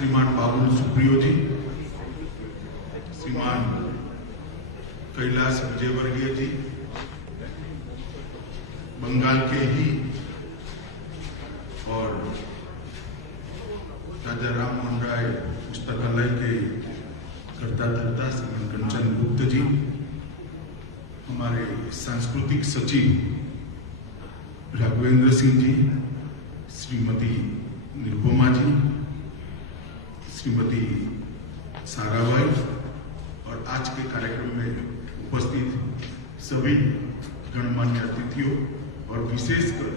श्रीमान बाबुल सुप्रियो जी, श्रीमान कैलाश विजयवर्गीय जी, बंगाल के ही और राजा राम मोहन राय पुस्तकालय के कर्ता धर्ता श्रीमान कंचन गुप्त जी, हमारे सांस्कृतिक सचिव राघवेंद्र सिंह जी, श्रीमती निरुपमा जी, श्रीमती साराबाई और आज के कार्यक्रम में उपस्थित सभी गणमान्य अतिथियों और विशेषकर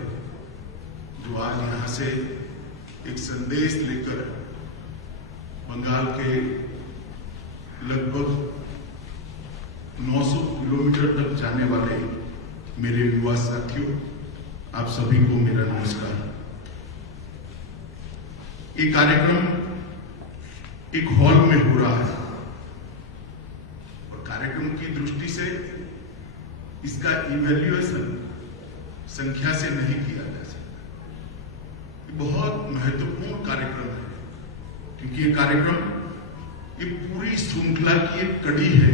जो आज यहाँ से एक संदेश लेकर बंगाल के लगभग 900 किलोमीटर तक जाने वाले मेरे युवा साथियों, आप सभी को मेरा नमस्कार। ये कार्यक्रम एक हॉल में हो रहा है और कार्यक्रम की दृष्टि से इसका इवैल्यूएशन संख्या से नहीं किया जा सकता। ये बहुत महत्वपूर्ण कार्यक्रम है क्योंकि ये कार्यक्रम ये पूरी श्रृंखला की एक कड़ी है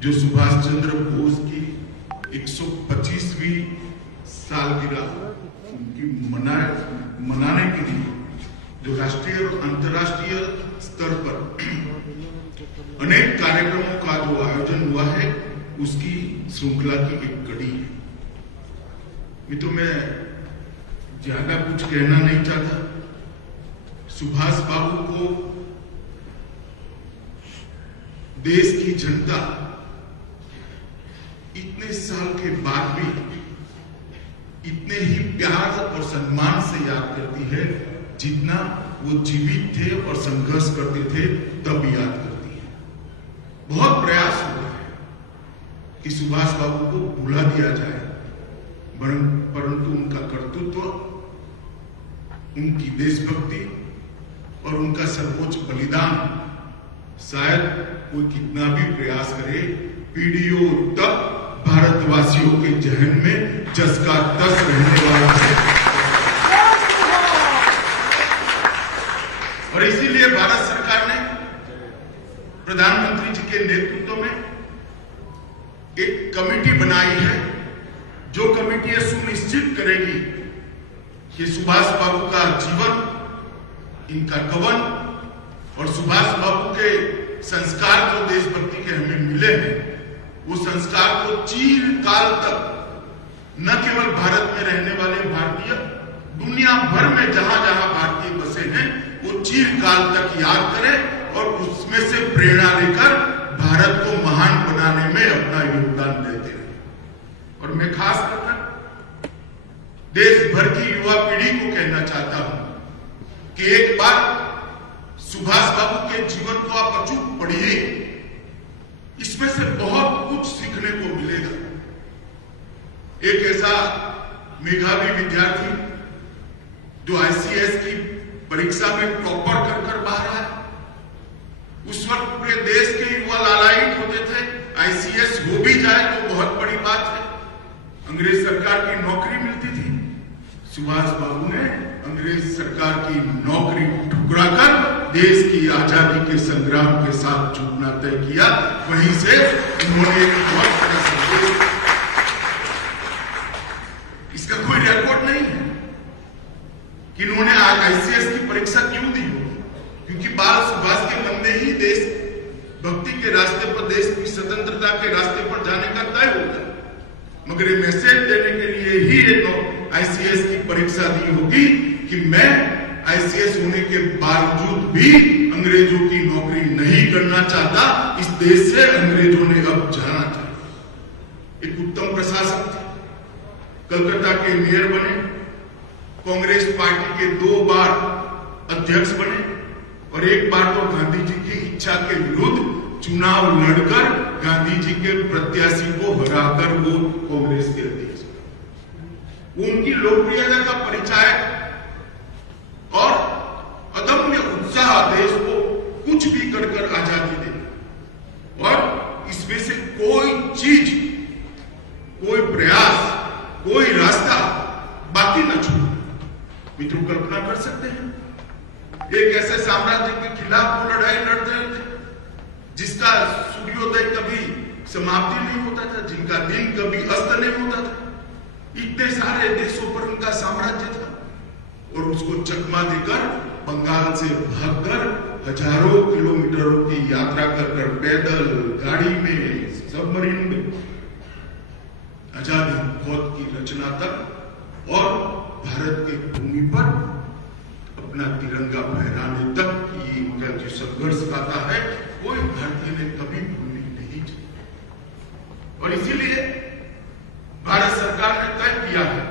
जो सुभाष चंद्र बोस की 125वीं सालगिरह उनकी मनाने के लिए जो राष्ट्रीय और अंतर्राष्ट्रीय स्तर पर अनेक कार्यक्रमों का जो आयोजन हुआ है उसकी श्रृंखला की एक कड़ी है। ये तो मैं ज्यादा कुछ कहना नहीं चाहता। सुभाष बाबू को देश की जनता इतने साल के बाद भी इतने ही प्यार और सम्मान से याद करती है जितना वो जीवित थे और संघर्ष करते थे तब याद करती है। बहुत प्रयास होता है कि सुभाष बाबू को भुला दिया जाए, परंतु उनका कर्तृत्व, उनकी देशभक्ति और उनका सर्वोच्च बलिदान शायद कोई कितना भी प्रयास करे, पीढ़ियों तक भारतवासियों के जहन में जस का तस रहने वाला है। और इसीलिए भारत सरकार ने प्रधानमंत्री जी के नेतृत्व में एक कमेटी बनाई है जो कमेटी यह सुनिश्चित करेगी कि सुभाष बाबू का जीवन, इनका कवन और सुभाष बाबू के संस्कार जो देशभक्ति के हमें मिले हैं वो संस्कार को चिरकाल तक न केवल भारत में रहने वाले भारतीय, दुनिया भर में जहां जहां भारतीय बसे हैं वो चिरकाल तक याद करें और उसमें से प्रेरणा लेकर भारत को महान बनाने में अपना योगदान देते रहे। और मैं खास कर देश भर की युवा पीढ़ी को कहना चाहता हूं कि एक बार सुभाष बाबू के जीवन को आप अचूक पढ़िए, इसमें से बहुत कुछ सीखने को मिलेगा। एक ऐसा मेधावी विद्यार्थी जो आईसीएस की परीक्षा में टॉपर कर बाहर आया, उस वक्त पूरे देश के युवा लालायित होते थे, आईसीएस हो भी जाए तो बहुत बड़ी बात है, अंग्रेज सरकार की नौकरी मिलती थी। सुभाष बाबू ने अंग्रेज सरकार की नौकरी ठुकराकर देश की आजादी के संग्राम के साथ जुटना तय किया। वहीं से उन्होंने एक बहुत बड़ा संदेश, इसका कोई रिकॉर्ड नहीं है कि इन्होंने आईसीएस की परीक्षा क्यों दी हो, क्योंकि बाल सुभाष के मन में ही देश भक्ति के रास्ते पर, देश की स्वतंत्रता के रास्ते पर जाने का तय होगा। मगर ये मैसेज देने के लिए ही ये आईसीएस की परीक्षा दी होगी कि मैं आईसीएस होने के बावजूद भी अंग्रेजों की नौकरी नहीं करना चाहता, इस देश से अंग्रेजों ने अब जाना चाहिए। एक उत्तम प्रशासक थे, कलकत्ता के मेयर बने, कांग्रेस पार्टी के 2 बार अध्यक्ष बने और एक बार तो गांधी जी की इच्छा के विरुद्ध चुनाव लड़कर गांधी जी के प्रत्याशी को हराकर वो कांग्रेस के अध्यक्ष। उनकी लोकप्रियता का परिचय और अदम्य उत्साह देश को कुछ भी कर आजादी देना, और इसमें से कोई चीज, कोई प्रयास, कोई रास्ता बाकी न छोड़ो। मित्रों, कल्पना कर सकते हैं एक ऐसे साम्राज्य के खिलाफ वो लड़ाई लड़ रहे थे जिसका सूर्योदय कभी समाप्ति नहीं होता था, जिनका दिन कभी अस्त नहीं होता था। इतने सारे देशों पर उनका साम्राज्य था और उसको चकमा देकर बंगाल से भागकर हजारों किलोमीटरों की यात्रा कर पैदल, गाड़ी में, सबमरीन में आजाद हिंद फौज की रचना तक और भारत की भूमि पर अपना तिरंगा फहराने तक की इनका जो संघर्ष गाथा है कोई भारतीय ने कभी भूलनी नहीं चाहिए। और इसीलिए भारत सरकार ने तय किया है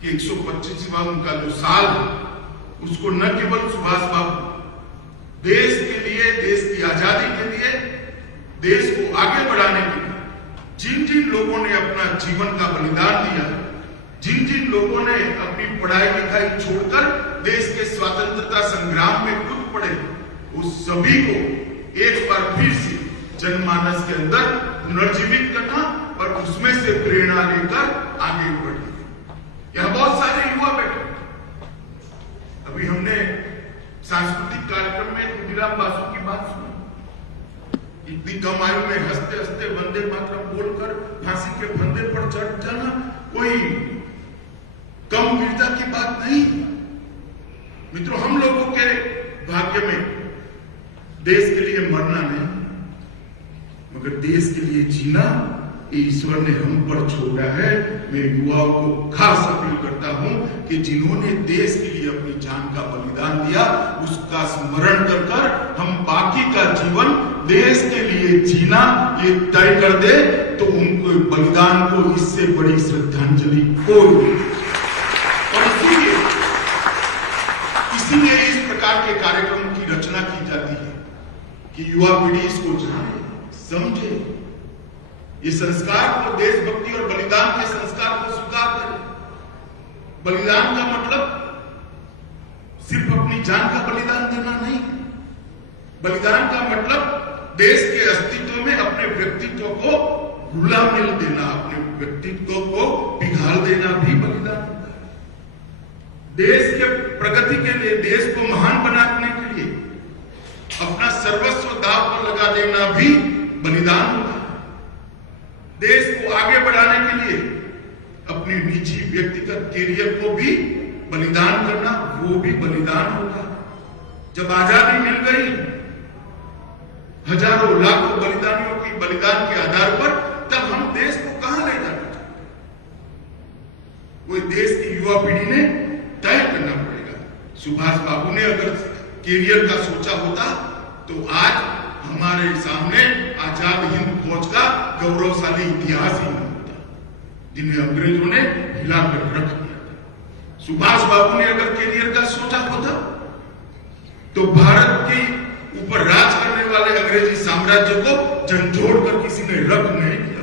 कि 125वां उनका जो साल उसको न केवल सुभाष बाबू देश के लिए, देश की आजादी के लिए, देश को आगे बढ़ाने के लिए जिन जिन लोगों ने अपना जीवन का बलिदान दिया, जिन जिन लोगों ने अपनी पढ़ाई लिखाई छोड़कर देश के स्वतंत्रता संग्राम में कूद पड़े, उस सभी को एक बार फिर से जनमानस के अंदर पुनर्जीवित करना और उसमें से प्रेरणा लेकर आगे बढ़ना। यहां बहुत सारे युवा बैठे। अभी हमने सांस्कृतिक कार्यक्रम में खुदीराम बासु की बात सुनी। इतनी कम आयु में हंसते हंसते वंदे मातरम बोलकर फांसी के फंदे पर चढ़ जाना कोई कम वीरता की बात नहीं। मित्रों, हम लोगों के भाग्य में देश के लिए मरना नहीं मगर देश के लिए जीना ईश्वर ने हम पर छोड़ा है। मैं युवाओं को खास अपील करता हूं कि जिन्होंने देश के लिए अपनी जान का बलिदान दिया उसका स्मरण कर कर हम बाकी का जीवन देश के लिए जीना ये तय कर दे तो उनको बलिदान को इससे बड़ी श्रद्धांजलि कोई नहीं। और इसीलिए इस प्रकार के कार्यक्रम की रचना की जाती है कि युवा पीढ़ी इसको जाने, समझे, ये संस्कार को, देशभक्ति और बलिदान के संस्कार को स्वीकार करें। बलिदान का मतलब सिर्फ अपनी जान का बलिदान देना नहीं। बलिदान का मतलब देश के अस्तित्व में अपने व्यक्तित्व को घुला मिल देना, अपने व्यक्तित्व को पिघाल देना भी बलिदान होता है। देश के प्रगति के लिए, देश को महान बनाने के लिए अपना सर्वस्व दांव पर लगा देना भी बलिदान होता है। देश को आगे बढ़ाने के लिए अपनी निजी व्यक्तिगत कैरियर को भी बलिदान करना, वो भी बलिदान होता है। जब आजादी मिल गई, हजारों लाखों बलिदानियों की बलिदान के आधार पर, तब हम देश को कहां ले जाना चाहते? वो देश की युवा पीढ़ी ने तय करना पड़ेगा। सुभाष बाबू ने अगर कैरियर का सोचा होता तो आज हमारे सामने आजाद हिंद फौज का गौरवशाली इतिहास ही नहीं होता, जिन्हें अंग्रेजों ने हिलाकर रख दिया था। सुभाष बाबू ने अगर कैरियर का सोचा होता तो भारत के ऊपर राज करने वाले अंग्रेजी साम्राज्य को झंझोड़ कर किसी ने रख नहीं दिया।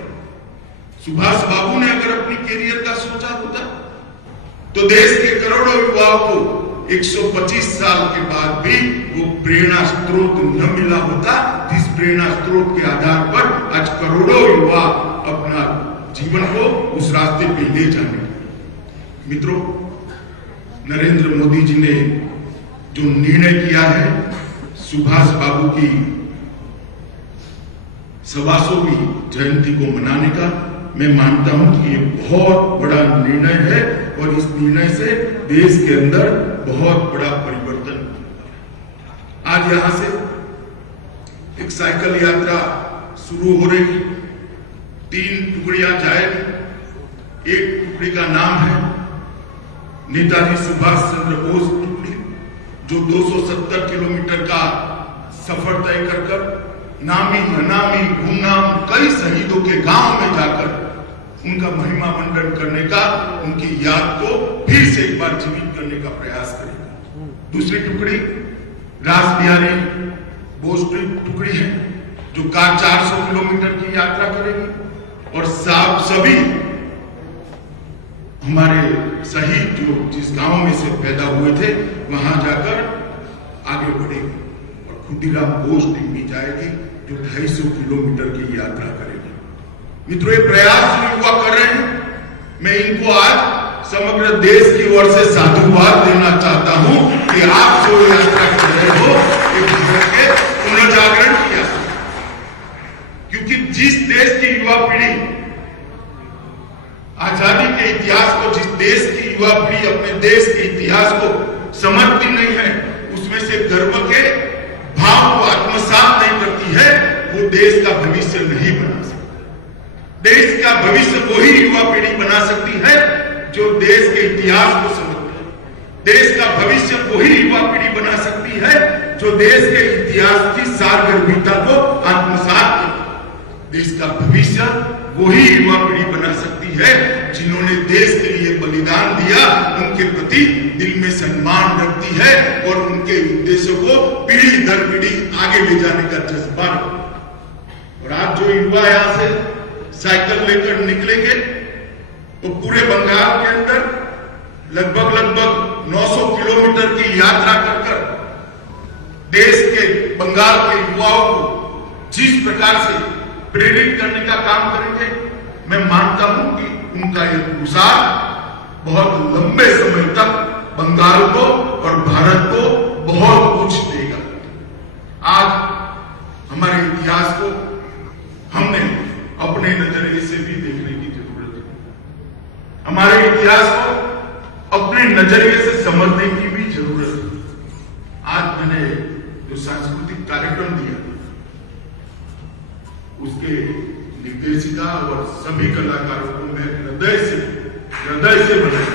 सुभाष बाबू ने अगर अपनी कैरियर का सोचा होता तो देश के करोड़ों युवाओं को 125 साल के बाद भी वो प्रेरणा स्रोत न मिला होता, जिस प्रेरणा स्रोत के आधार पर आज करोड़ों युवा अपना जीवन को उस रास्ते पे ले जाने। मित्रों, नरेंद्र मोदी जी ने जो निर्णय किया है सुभाष बाबू की 125वीं जयंती को मनाने का, मैं मानता हूं कि ये बहुत बड़ा निर्णय है और इस निर्णय से देश के अंदर बहुत बड़ा परिवर्तन। आज यहां से एक साइकिल यात्रा शुरू हो रही, 3 टुकड़ियां जाएगी। एक टुकड़ी का नाम है नेताजी सुभाष चंद्र बोस टुकड़ी, जो 270 किलोमीटर का सफर तय कर नामी अनामी गुमनाम कई शहीदों के गांव में जाकर उनका महिमा मंडन करने का, उनकी याद को फिर से एक बार जीवित करने का प्रयास करेगा। दूसरी टुकड़ी रास बिहारी बोस टुकड़ी है जो 400 किलोमीटर की यात्रा करेगी और सभी हमारे शहीद जो जिस गांव में से पैदा हुए थे वहां जाकर आगे बढ़ेगी। और खुदीराम बोस टीम भी जाएगी जो 250 किलोमीटर की यात्रा करेगी। मित्रों, ये प्रयास जो युवा कर रहे हैं, मैं इनको आज समग्र देश की ओर से साधुवाद देना चाहता हूं कि आप जो यात्रा कर रहे हो ये भारत के पुनर्जागरण की यात्रा, क्योंकि जिस देश की युवा पीढ़ी आजादी के इतिहास को, जिस देश की युवा पीढ़ी अपने देश के इतिहास को समझती नहीं है, उसमें से गर्व के भाव को आत्मसात नहीं करती है, वो देश का भविष्य नहीं बना सकती। देश का भविष्य वही युवा पीढ़ी बना सकती है जो देश के इतिहास को समझती है। देश का भविष्य वही युवा पीढ़ी बना सकती है जो देश के इतिहास की सारगर्भिता को आत्मसात करती है। देश का भविष्य वही युवा पीढ़ी बना सकती है जिन्होंने देश के लिए बलिदान दिया, उनके प्रति दिल में सम्मान रखती है और उनके उद्देश्यों को पीढ़ी दर पीढ़ी आगे ले जाने का जज्बा। और आज जो युवा यहां से साइकिल लेकर निकलेंगे वो पूरे बंगाल के अंदर लगभग 900 किलोमीटर की यात्रा कर देश के बंगाल के युवाओं को जिस प्रकार से प्रेरित करने का काम करेंगे, मैं मानता हूं कि उनका यह प्रसार बहुत लंबे समय तक बंगाल को और भारत को बहुत कुछ देगा। आज हमारे इतिहास को हमने अपने नजरिए से भी देखने की जरूरत है, हमारे इतिहास को अपने नजरिए से समझने की भी जरूरत है। आज मैंने जो सांस्कृतिक कार्यक्रम दिया उसके निर्देशिका और सभी कलाकारों को मैं हृदय से बधाई।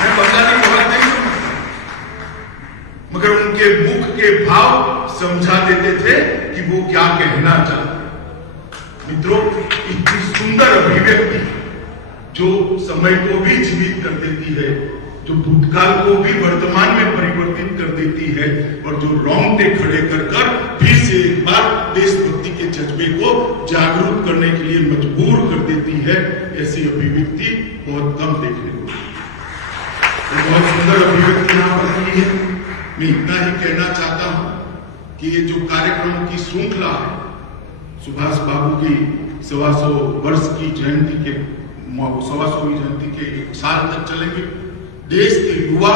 मैं बंगाली बहुत नहीं समझता, मगर उनके मुख के भाव समझा देते थे कि वो क्या कहना चाहते। मित्रों, इतनी सुंदर अभिव्यक्ति जो समय को भी जीवित कर देती है, जो भूतकाल को भी वर्तमान में परिवर्तित कर देती है और जो रोंगटे खड़े कर फिर से एक बार देशभक्ति के जज्बे को जागरूक करने के लिए मजबूर कर देती है, ऐसी अभिव्यक्ति बहुत कम देखने को मिलती है। बहुत सुंदर अभिव्यक्ति यहां पर की है। मैं इतना ही कहना चाहता हूं कि ये जो कार्यक्रमों की श्रृंखला है, सुभाष बाबू की 125 वर्ष की जयंती के 125वीं जयंती के 1 साल तक चलेंगे। देश के युवा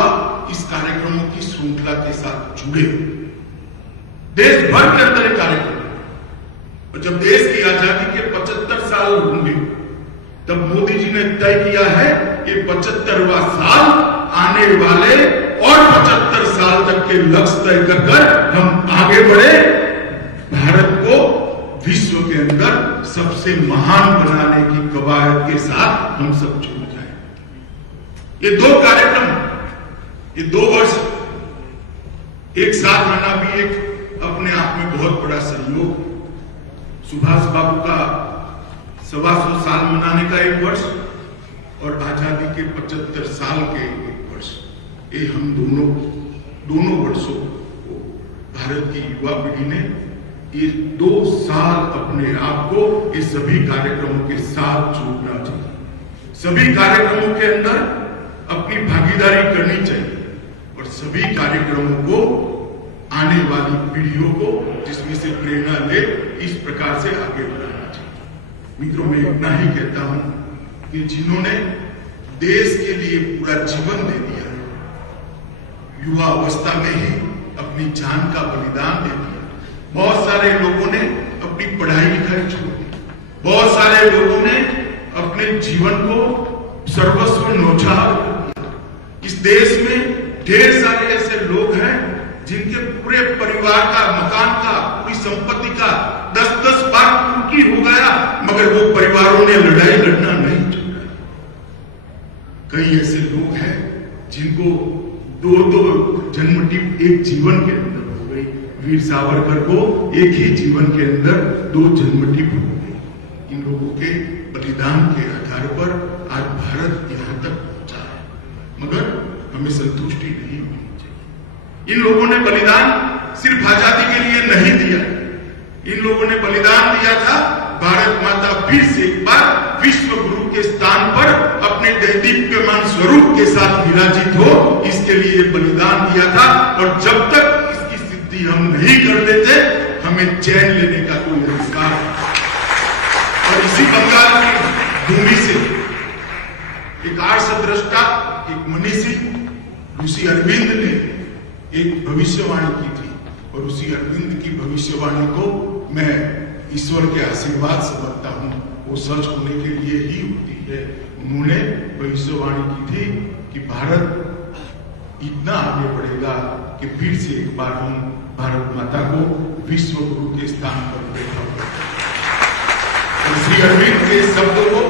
इस कार्यक्रमों की श्रृंखला के साथ जुड़े, देश भर के अंदर एक कार्यक्रम, और जब देश की आजादी के 75 साल होंगे तब मोदी जी ने तय किया है कि 75वां साल आने वाले और 75 साल तक के लक्ष्य तय कर हम आगे बढ़े, भारत को विश्व के अंदर सबसे महान बनाने की कवायद के साथ हम सब जुड़ जाए। ये 2 कार्यक्रम, ये 2 वर्ष एक साथ आना भी एक अपने आप में बहुत बड़ा सहयोग। सुभाष बाबू का 125 साल मनाने का 1 वर्ष और आजादी के 75 साल के 1 वर्ष, ये हम दोनों वर्षों को भारत की युवा पीढ़ी ने ये 2 साल अपने आप को ये सभी कार्यक्रमों के साथ जोड़ना चाहिए। सभी कार्यक्रमों के अंदर अपनी भागीदारी करनी चाहिए और सभी कार्यक्रमों को आने वाली पीढ़ियों को जिसमें से प्रेरणा ले, इस प्रकार से आगे बढ़ाना चाहिए। मित्रों, मैं इतना ही कहता हूं कि जिन्होंने देश के लिए पूरा जीवन दे दिया, युवा अवस्था में ही अपनी जान का बलिदान दे दिया, बहुत सारे लोगों ने अपनी पढ़ाई लिखाई छोड़ दी, बहुत सारे लोगों ने अपने जीवन को सर्वस्व न्यौछावर कर दिया। इस देश में ढेर सारे ऐसे लोग हैं जिनके पूरे परिवार का, मकान का, पूरी संपत्ति का 10-10 बार कुर्की हो गया, मगर वो परिवारों ने लड़ाई लड़ना नहीं छोड़ा। कई ऐसे लोग हैं जिनको 2 जन्मटिप एक जीवन के अंदर हो गई। वीर सावरकर को एक ही जीवन के अंदर 2 जन्मटिप हो गई। इन लोगों के बलिदान के आधार पर आज भारत यहां तक पहुंचा है, मगर हमें संतुष्टि नहीं होनी चाहिए। इन लोगों ने बलिदान सिर्फ आजादी के लिए नहीं दिया, इन लोगों ने बलिदान दिया था भारत माता फिर से एक बार विश्व गुरु के स्थान पर अपने दैदीप्यमान स्वरूप के साथ विराजित हो, इसके लिए बलिदान दिया था। और जब तक इसकी सिद्धि हम नहीं कर देते, हमें चैन लेने का कोई अधिकार नहीं। और इसी बंगाल की भूमि से एक आर्षद्रष्टा, एक मनीषी ऋषि अरविंद ने एक भविष्यवाणी की थी, और उसी अरविंद की भविष्यवाणी को मैं ईश्वर के आशीर्वाद समझता हूँ। वो सच होने के लिए ही होती है। उन्होंने भविष्यवाणी की थी कि भारत इतना आगे बढ़ेगा कि फिर से एक बार हम भारत माता को विश्व गुरु के स्थान पर देखा। श्री अरविंद के शब्दों को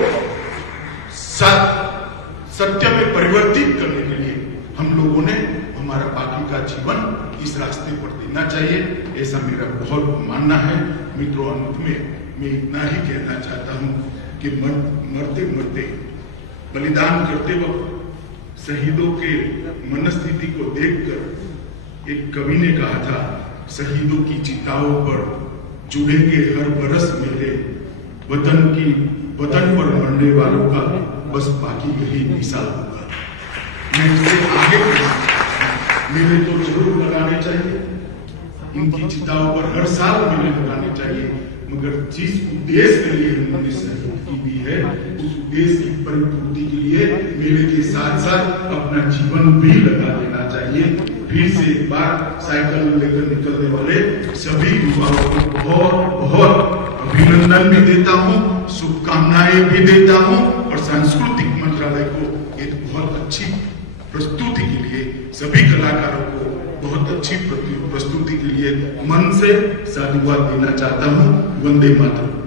सत्य में परिवर्तित करने के लिए हम लोगों ने हमारा बाकी का जीवन इस रास्ते पर देना चाहिए, ऐसा मेरा बहुत मानना है। मित्रों, अंत में मैं इतना ही कहना चाहता हूं कि मरते मरते बलिदान करते वक्त शहीदों के मनस्थिति को देखकर एक कवि ने कहा था, शहीदों की चिताओं पर जुड़ेंगे हर बरस मेरे, वतन पर मरने वालों का बस बाकी यही मिसाल होगा। मैं इससे आगे मेरे तो जरूर लगाने चाहिए, इनकी चिताओं पर हर साल मेरे लगाने चाहिए, मगर जिस उद्देश्य के लिए उन्होंने शहीदी दी है उस उद्देश्य की परिपूर्ति के लिए मेरे के साथ साथ अपना जीवन भी लगा देना चाहिए। फिर से एक बार साइकिल लेकर निकलने वाले सभी युवाओं को बहुत बहुत अभिनंदन भी देता हूँ, शुभकामनाएं भी देता हूँ, और सांस्कृतिक मंत्रालय को एक बहुत अच्छी प्रस्तुति के लिए, सभी कलाकारों को बहुत अच्छी प्रस्तुति के लिए मन से साधुवाद देना चाहता हूँ। वंदे मातरम।